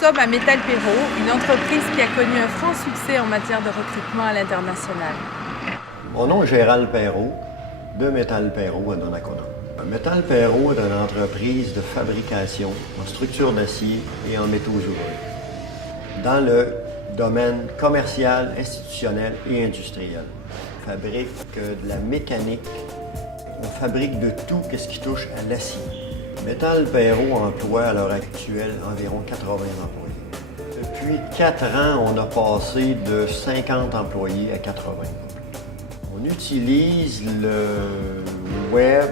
sommes à Métal Perrault, une entreprise qui a connu un franc succès en matière de recrutement à l'international. Mon nom est Gérald Perrault, de Métal Perrault à Donnacona. Métal Perrault est une entreprise de fabrication en structure d'acier et en métaux ouvrés, dans le domaine commercial, institutionnel et industriel. On fabrique de la mécanique, on fabrique de tout ce qui touche à l'acier. Métal Perrault emploie à l'heure actuelle environ 80 employés. Depuis 4 ans, on a passé de 50 employés à 80. On utilise le web,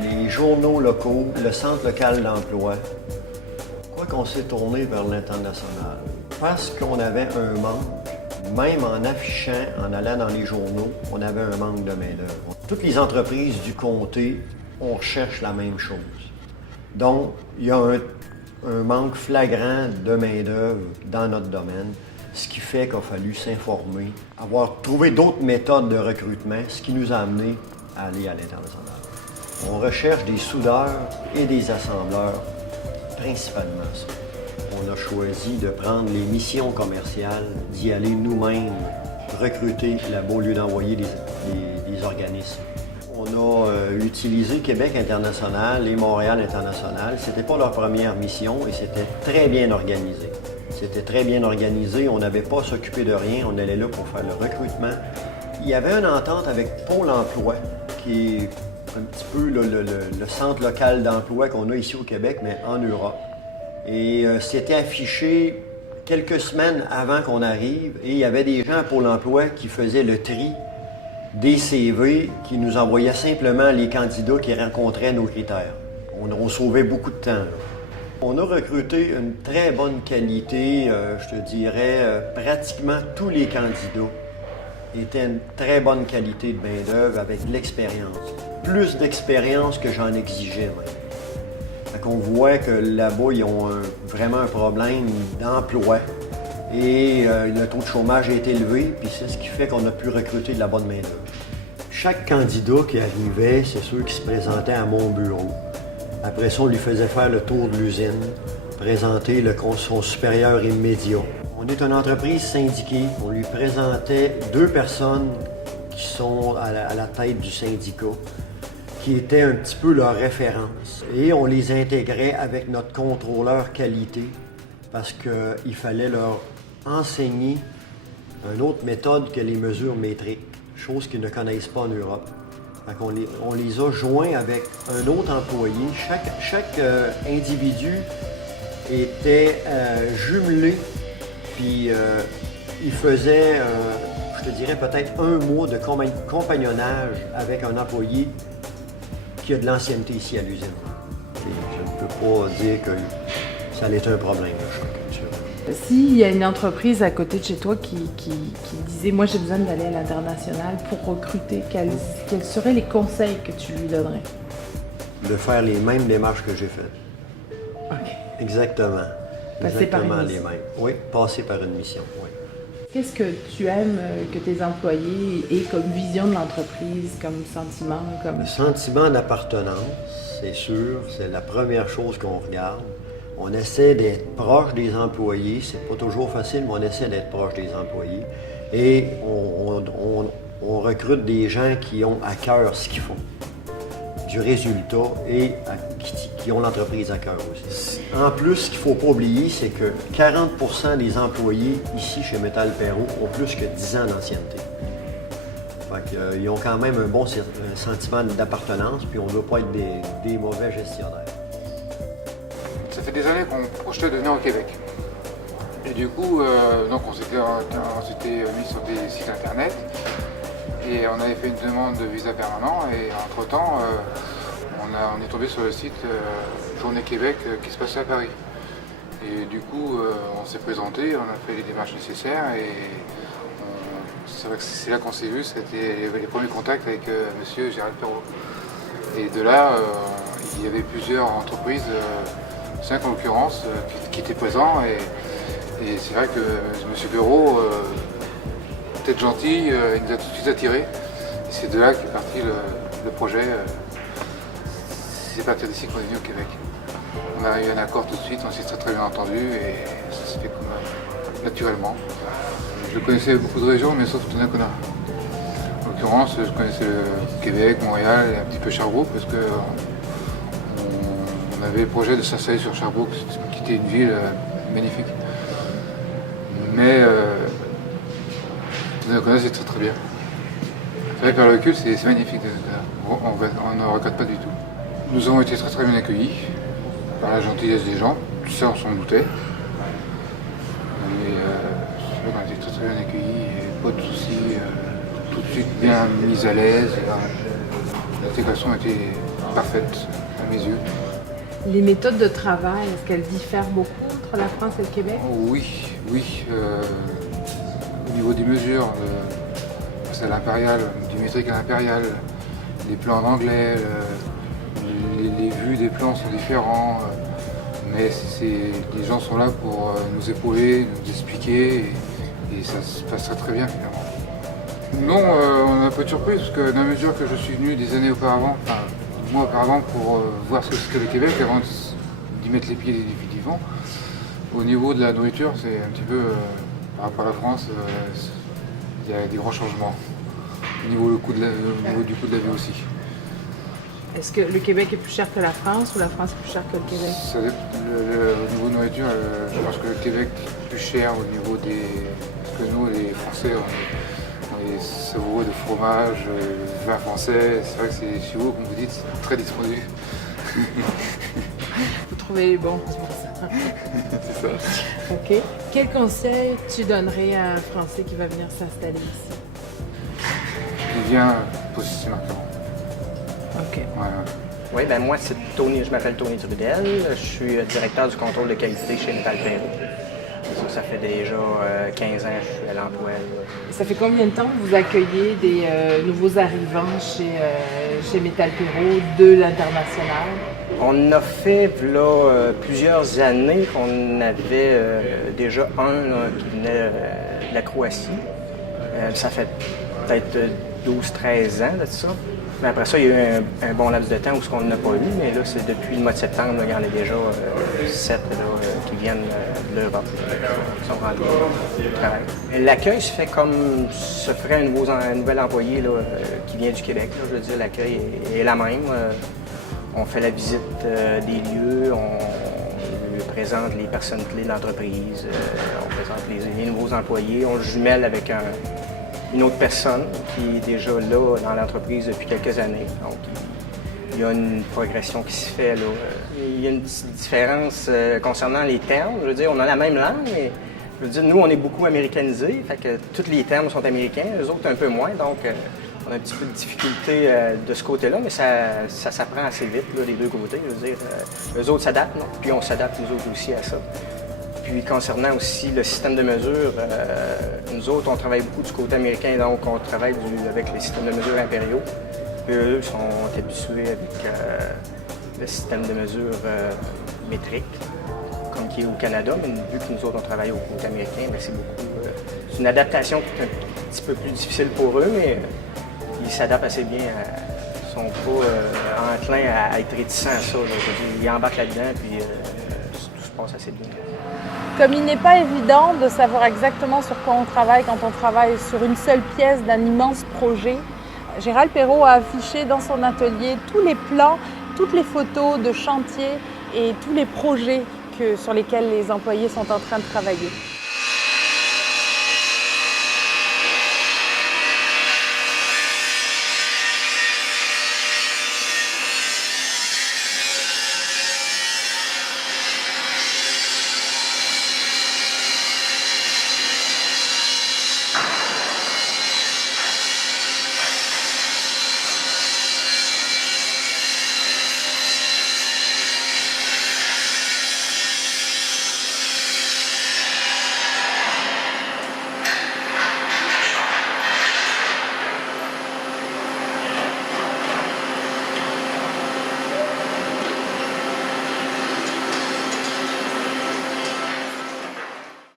les journaux locaux, le centre local d'emploi. Pourquoi qu'on s'est tourné vers l'international? Parce qu'on avait un manque, même en affichant, en allant dans les journaux, on avait un manque de main-d'œuvre. Toutes les entreprises du comté, on recherche la même chose. Donc, il y a un manque flagrant de main-d'œuvre dans notre domaine, ce qui fait qu'il a fallu s'informer, avoir trouvé d'autres méthodes de recrutement, ce qui nous a amené à aller à l'international. On recherche des soudeurs et des assembleurs, principalement ça. On a choisi de prendre les missions commerciales, d'y aller nous-mêmes, recruter là-bas au lieu d'envoyer des organismes. On a utilisé Québec International et Montréal International. C'était pas leur première mission et c'était très bien organisé. C'était très bien organisé, on n'avait pas à s'occuper de rien, on allait là pour faire le recrutement. Il y avait une entente avec Pôle emploi, qui est un petit peu le centre local d'emploi qu'on a ici au Québec, mais en Europe. Et c'était affiché quelques semaines avant qu'on arrive et il y avait des gens à Pôle emploi qui faisaient le tri des CV, qui nous envoyaient simplement les candidats qui rencontraient nos critères. On sauvait beaucoup de temps, là. On a recruté une très bonne qualité, je te dirais, pratiquement tous les candidats étaient une très bonne qualité de main-d'œuvre avec de l'expérience. Plus d'expérience que j'en exigeais même. Fait qu'on voit que là-bas, ils ont vraiment un problème d'emploi et le taux de chômage est élevé, puis c'est ce qui fait qu'on a pu recruter de la bonne main-d'œuvre. Chaque candidat qui arrivait, c'est ceux qui se présentaient à mon bureau. Après ça, on lui faisait faire le tour de l'usine, présenter son supérieur immédiat. On est une entreprise syndiquée. On lui présentait 2 personnes qui sont à la tête du syndicat, qui étaient un petit peu leur référence. Et on les intégrait avec notre contrôleur qualité parce qu'il fallait leur enseigner une autre méthode que les mesures métriques, chose qu'ils ne connaissent pas en Europe. On les a joints avec un autre employé. Chaque individu était jumelé, puis il faisait, je te dirais, peut-être 1 mois de compagnonnage avec un employé qui a de l'ancienneté ici à l'usine. Je ne peux pas dire que ça allait être un problème, le choc culturel. S'il y a une entreprise à côté de chez toi qui disait « Moi, j'ai besoin d'aller à l'international pour recruter », quels seraient les conseils que tu lui donnerais? De faire les mêmes démarches que j'ai faites. OK. Exactement. Passer par une Exactement mission. les mêmes. Oui, passer par une mission, oui. Qu'est-ce que tu aimes que tes employés aient comme vision de l'entreprise, comme sentiment? Le sentiment d'appartenance, c'est sûr, c'est la première chose qu'on regarde. On essaie d'être proche des employés. C'est pas toujours facile, mais on essaie d'être proche des employés. Et on recrute des gens qui ont à cœur ce qu'ils font, du résultat et qui ont l'entreprise à cœur aussi. En plus, ce qu'il ne faut pas oublier, c'est que 40% des employés ici chez Métal Perrault ont plus que 10 ans d'ancienneté. Ils ont quand même un bon sentiment d'appartenance, puis on ne doit pas être des mauvais gestionnaires. Ça fait des années qu'on projetait de venir au Québec. Et du coup, donc on s'était mis sur des sites internet et on avait fait une demande de visa permanent et entre-temps, on est tombé sur le site Journée Québec qui se passait à Paris. Et du coup, on s'est présenté, on a fait les démarches nécessaires et c'est vrai que c'est là qu'on s'est vu, c'était les premiers contacts avec monsieur Gérald Perrault. Et de là, il y avait plusieurs entreprises, 5 en l'occurrence, qui étaient présents et c'est vrai que M. Perrault, tête gentille, il nous a tout de suite attirés. Et c'est de là qu'est parti le projet. C'est parti d'ici qu'on est venu au Québec. On a eu un accord tout de suite, on s'est très bien entendu et ça s'est fait comme naturellement. Je connaissais beaucoup de régions, mais sauf Donnacona. En l'occurrence, je connaissais le Québec, Montréal et un petit peu Sherbrooke parce qu'on avait le projet de s'installer sur Sherbrooke, qui était une ville magnifique. Mais Donnacona, c'est très bien. C'est vrai que par le recul, c'est magnifique. On ne regrette pas du tout. Nous avons été très bien accueillis par la gentillesse des gens. Ça, on s'en doutait. Mais c'est vrai qu'on a été très bien accueillis, et pas de soucis, tout de suite bien mis à l'aise. L'intégration a été parfaite à mes yeux. Les méthodes de travail, est-ce qu'elles diffèrent beaucoup entre la France et le Québec? Oui. Au niveau des mesures, c'est à l'impérial, du métrique à l'impérial, les plans en anglais, les vues des plans sont différents, mais les gens sont là pour nous épauler, nous expliquer, et ça se passe très bien finalement. Non, on est un peu surpris parce que dans la mesure que je suis venu des années auparavant, enfin, des mois auparavant pour voir ce que c'était le Québec avant d'y mettre les pieds définitivement, au niveau de la nourriture, c'est un petit peu, par rapport à la France, il y a des grands changements. Au niveau du coût de la vie aussi. Est-ce que le Québec est plus cher que la France ou la France est plus cher que le Québec? Au niveau de nourriture, je pense que le Québec est plus cher au niveau des... Parce que nous, les Français, on est savoureux de fromage, de vin français. C'est vrai que c'est chez vous, comme vous dites, c'est très dispendieux. Vous trouvez les bons, c'est pour ça. C'est ça. OK. Quel conseil tu donnerais à un Français qui va venir s'installer ici? Il vient poser ses marquements. OK. Voilà. Oui, ben moi, c'est Tony, je m'appelle Tony Trudel. Je suis directeur du contrôle de qualité chez Métal Perrault. Ça fait déjà 15 ans que je suis à l'emploi. Ça fait combien de temps que vous accueillez des nouveaux arrivants chez Métal Perrault de l'international? On a fait là, plusieurs années qu'on avait déjà un là, qui venait de la Croatie. Ça fait peut-être 12-13 ans de ça. Mais après ça, il y a eu un bon laps de temps où on n'a pas eu, mais là, c'est depuis le mois de septembre, là, il y en a déjà 7 qui viennent de l'Europe, qui sont rendus au travail. L'accueil se fait comme se ferait un nouvel employé là, qui vient du Québec. Là, je veux dire, l'accueil est la même. On fait la visite des lieux, on présente les personnes clés de l'entreprise, on présente les nouveaux employés, on le jumelle avec une autre personne qui est déjà là dans l'entreprise depuis quelques années. Donc, il y a une progression qui se fait là. Il y a une petite différence concernant les termes. Je veux dire, on a la même langue, mais je veux dire, nous, on est beaucoup américanisés, fait que tous les termes sont américains, eux autres un peu moins, donc on a un petit peu de difficulté de ce côté-là, mais ça s'apprend assez vite, là, des deux côtés. Je veux dire, eux autres s'adaptent, puis on s'adapte nous autres aussi à ça. Puis concernant aussi le système de mesure, nous autres, on travaille beaucoup du côté américain, donc on travaille avec les systèmes de mesure impériaux. Eux sont habitués avec le système de mesure métrique, comme qui est au Canada, mais vu que nous autres, on travaille au côté américain, c'est beaucoup... c'est une adaptation qui est un petit peu plus difficile pour eux, mais ils s'adaptent assez bien. Ils sont pas enclins à être réticents à ça. Là. Ils embarquent là-dedans, puis tout se passe assez bien. Comme il n'est pas évident de savoir exactement sur quoi on travaille quand on travaille sur une seule pièce d'un immense projet, Gérald Perrault a affiché dans son atelier tous les plans, toutes les photos de chantier et tous les projets sur lesquels les employés sont en train de travailler.